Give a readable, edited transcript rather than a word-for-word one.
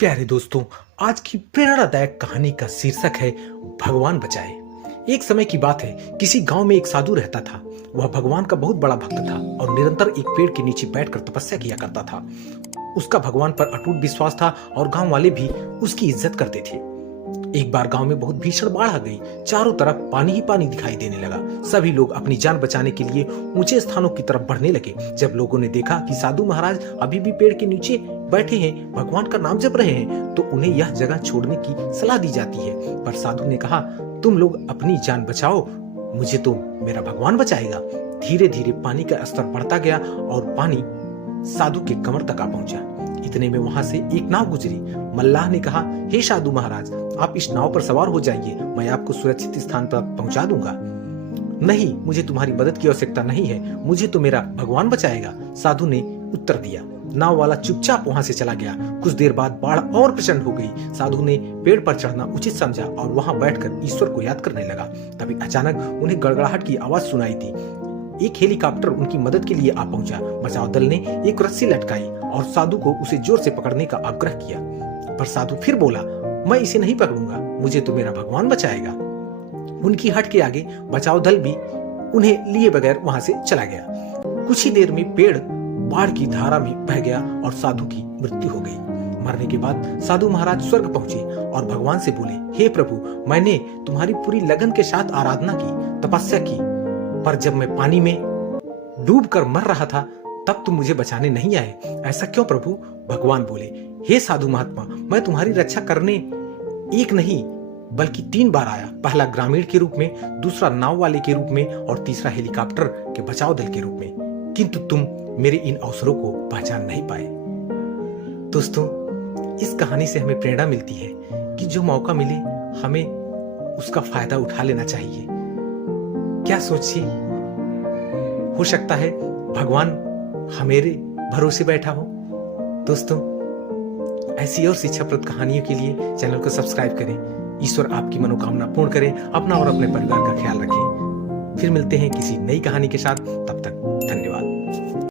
प्यारे दोस्तों, आज की प्रेरणादायक कहानी का शीर्षक है भगवान बचाए। एक समय की बात है, किसी गांव में एक साधु रहता था। वह भगवान का बहुत बड़ा भक्त था और निरंतर एक पेड़ के नीचे बैठकर तपस्या किया करता था। उसका भगवान पर अटूट विश्वास था और गांव वाले भी उसकी इज्जत करते थे। एक बार गांव में बहुत भीषण बाढ़ आ गई। चारों तरफ पानी ही पानी दिखाई देने लगा। सभी लोग अपनी जान बचाने के लिए ऊंचे स्थानों की तरफ बढ़ने लगे। जब लोगों ने देखा कि साधु महाराज अभी भी पेड़ के नीचे बैठे हैं, भगवान का नाम जप रहे हैं, तो उन्हें यह जगह छोड़ने की सलाह दी जाती है। पर साधु ने कहा, तुम लोग अपनी जान बचाओ, मुझे तो मेरा भगवान बचाएगा। धीरे धीरे पानी का स्तर बढ़ता गया और पानी साधु के कमर तक आ पहुंचा। इतने में वहां से एक नाव गुजरी। मल्लाह ने कहा, हे साधु महाराज, आप इस नाव पर सवार हो जाइए, मैं आपको सुरक्षित स्थान पर पहुंचा दूंगा। नहीं, मुझे तुम्हारी मदद की आवश्यकता नहीं है, मुझे तो मेरा भगवान बचाएगा, साधु ने उत्तर दिया। नाव वाला चुपचाप वहां से चला गया। कुछ देर बाद बाढ़ और प्रचंड हो गई। साधु ने पेड़ पर चढ़ना उचित समझा और वहां बैठकर ईश्वर को याद करने लगा। तभी अचानक उन्हें गड़गड़ाहट की आवाज सुनाई दी। एक हेलीकॉप्टर उनकी मदद के लिए आ पहुंचा। बचाव दल ने एक रस्सी लटकाई और साधु को उसे जोर से पकड़ने का आग्रह किया, पर साधु फिर बोला, मैं इसे नहीं पकड़ूंगा, मुझे तो मेरा भगवान बचाएगा। उनकी हट के आगे बचाव दल भी उन्हें लिए बगैर वहां से चला गया। कुछ ही देर में पेड़ बाढ़ की धारा में बह गया और साधु की मृत्यु हो गई। मरने के बाद साधु महाराज स्वर्ग पहुंचे और भगवान से बोले, हे प्रभु, मैंने तुम्हारी पूरी लगन के साथ आराधना की, तपस्या की, पर जब मैं पानी में डूब कर मर रहा था तब तुम मुझे बचाने नहीं आए। ऐसा क्यों प्रभु? भगवान बोले, हे साधु महात्मा, मैं तुम्हारी रक्षा करने एक नहीं बल्कि 3 बार आया। पहला ग्रामीण के रूप में, दूसरा नाव वाले के रूप में और तीसरा हेलीकॉप्टर के बचाव दल के रूप में, किंतु तुम मेरे इन अवसरों को पहचान नहीं पाए। दोस्तों, इस कहानी से हमें प्रेरणा मिलती है कि जो मौका मिले हमें उसका फायदा उठा लेना चाहिए। क्या सोचिए, हो सकता है भगवान हमारे भरोसे बैठा हो। दोस्तों, ऐसी और शिक्षाप्रद कहानियों के लिए चैनल को सब्सक्राइब करें। ईश्वर आपकी मनोकामना पूर्ण करें, अपना और अपने परिवार का ख्याल रखें। फिर मिलते हैं किसी नई कहानी के साथ, तब तक धन्यवाद।